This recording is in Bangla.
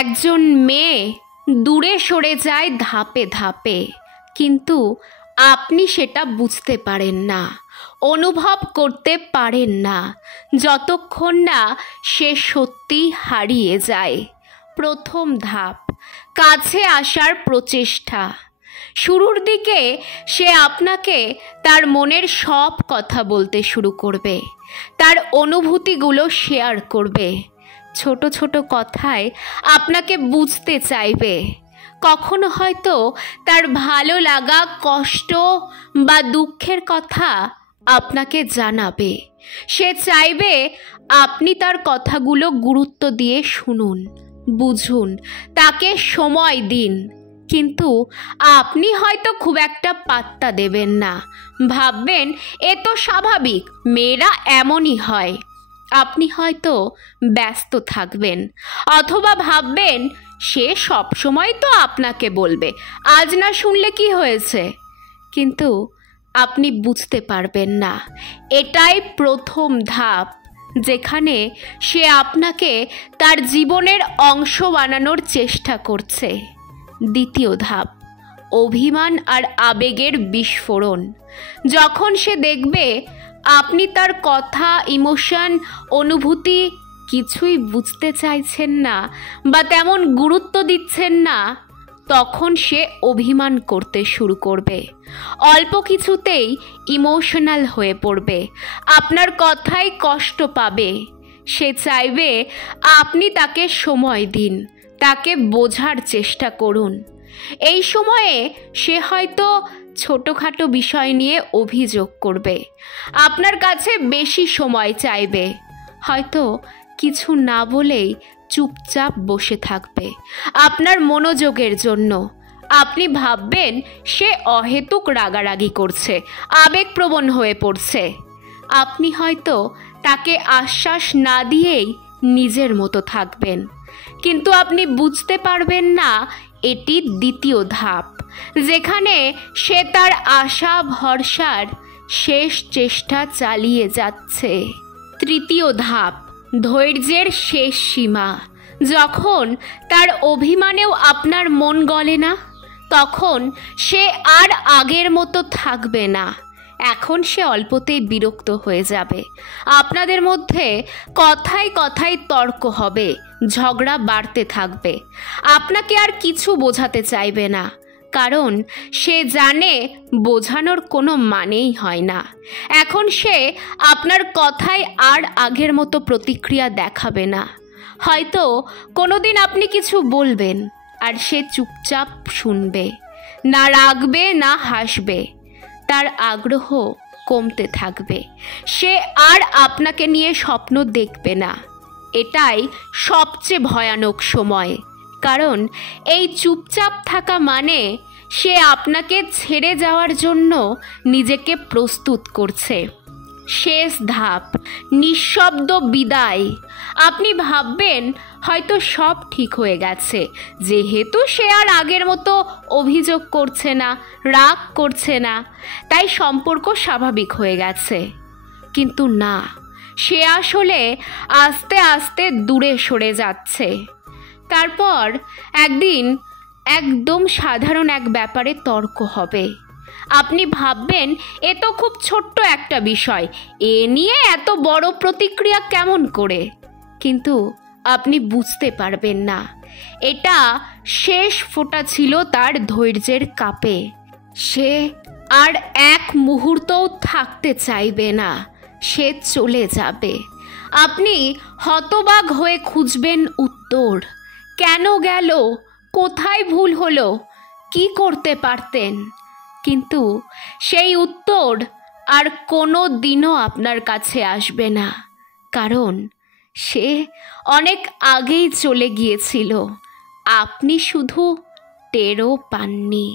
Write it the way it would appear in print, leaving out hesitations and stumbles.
একজন মেয়ে দূরে সরে যায় ধাপে ধাপে, কিন্তু আপনি সেটা বুঝতে পারেন না, অনুভব করতে পারেন না যতক্ষণ না সে সত্যি হারিয়ে যায়। প্রথম ধাপ, কাছে আসার প্রচেষ্টা। শুরুর দিকে সে আপনাকে তার মনের সব কথা বলতে শুরু করবে, তার অনুভূতিগুলো শেয়ার করবে, ছোট ছোট কথায় আপনাকে বুঝতে চাইবে। কখনো হয়তো তার ভালো লাগা, কষ্ট বা দুঃখের কথা আপনাকে জানাবে। সে চাইবে আপনি তার কথাগুলো গুরুত্ব দিয়ে শুনুন, বুঝুন, তাকে সময় দিন। কিন্তু আপনি হয়তো খুব একটা পাত্তা দেবেন না, ভাববেন এ তো স্বাভাবিক, মেয়েরা এমনই হয়। আপনি হয়তো ব্যস্ত থাকবেন, অথবা ভাববেন সে সব সময় তো আপনাকে বলবে, আজ না শুনলে কি হয়েছে। কিন্তু আপনি বুঝতে পারবেন না এটাই প্রথম ধাপ, যেখানে সে আপনাকে তার জীবনের অংশ বানানোর চেষ্টা করছে। দ্বিতীয় ধাপ, অভিমান আর আবেগের বিস্ফোরণ। যখন সে দেখবে আপনি তার কথা, ইমোশন, অনুভূতি কিছুই বুঝতে চাইছেন না বা তেমন গুরুত্ব দিচ্ছেন না, তখন সে অভিমান করতে শুরু করবে। অল্প কিছুতেই ইমোশনাল হয়ে পড়বে, আপনার কথায় কষ্ট পাবে। সে চাইবে আপনি তাকে সময় দিন, তাকে বোঝার চেষ্টা করুন। এই সময়ে সে হয়তো ছোটোখাটো বিষয় নিয়ে অভিযোগ করবে, আপনার কাছে বেশি সময় চাইবে, হয়তো কিছু না বলেই চুপচাপ বসে থাকবে আপনার মনোযোগের জন্য। আপনি ভাববেন সে অহেতুক রাগারাগি করছে, আবেগপ্রবণ হয়ে পড়ছে। আপনি হয়তো তাকে আশ্বাস না দিয়েই নিজের মতো থাকবেন, কিন্তু আপনি বুঝতে পারবেন না এটি দ্বিতীয় ধাপ, যেখানে সে তার আশা ভরসার শেষ চেষ্টা চালিয়ে যাচ্ছে। তৃতীয় ধাপ, ধৈর্যের শেষ সীমা। যখন তার অভিমানেও আপনার মন গলে না, তখন সে আর আগের মতো থাকবে না। এখন সে অল্পতেই বিরক্ত হয়ে যাবে, আপনাদের মধ্যে কথায় কথায় তর্ক হবে, ঝগড়া বাড়তে থাকবে। আপনাকে আর কিছু বোঝাতে চাইবে না, কারণ সে জানে বোঝানোর কোনো মানেই হয় না। এখন সে আপনার কথায় আর আগের মতো প্রতিক্রিয়া দেখাবে না। হয়তো কোনোদিন আপনি কিছু বলবেন আর সে চুপচাপ শুনবে, না রাগবে না হাসবে। তার আগ্রহ কমতে থাকবে, সে আর আপনাকে নিয়ে স্বপ্ন দেখবে না। এটাই সবচেয়ে ভয়ানক সময়, কারণ এই চুপচাপ থাকা মানে সে আপনাকে ছেড়ে যাওয়ার জন্য নিজেকে প্রস্তুত করছে। শেষ ধাপ, নিঃশব্দ বিদায়। আপনি ভাববেন হয়তো সব ঠিক হয়ে গেছে, যেহেতু সে আর আগের মতো অভিযোগ করছে না, রাগ করছে না, তাই সম্পর্ক স্বাভাবিক হয়ে গেছে। কিন্তু না, সে আসলে আস্তে আস্তে দূরে সরে যাচ্ছে। তারপর একদিন একদম সাধারণ এক ব্যাপারে তর্ক হবে। আপনি ভাববেন এ তো খুব ছোট্ট একটা বিষয়, এ নিয়ে এত বড় প্রতিক্রিয়া কেমন করে। কিন্তু আপনি বুঝতে পারবেন না এটা শেষ ফোঁটা ছিল তার ধৈর্যের কাপে। সে আর এক মুহূর্তও থাকতে চাইবে না, সে চলে যাবে। আপনি হতবাক হয়ে খুঁজবেন উত্তর, কেন গেল, কোথায় ভুল হলো, কি করতে পারতেন। কিন্তু সেই উত্তর আর কোনো দিনও আপনার কাছে আসবে না, কারণ সে অনেক আগেই চলে গিয়েছিল, আপনি শুধু টেরও পাননি।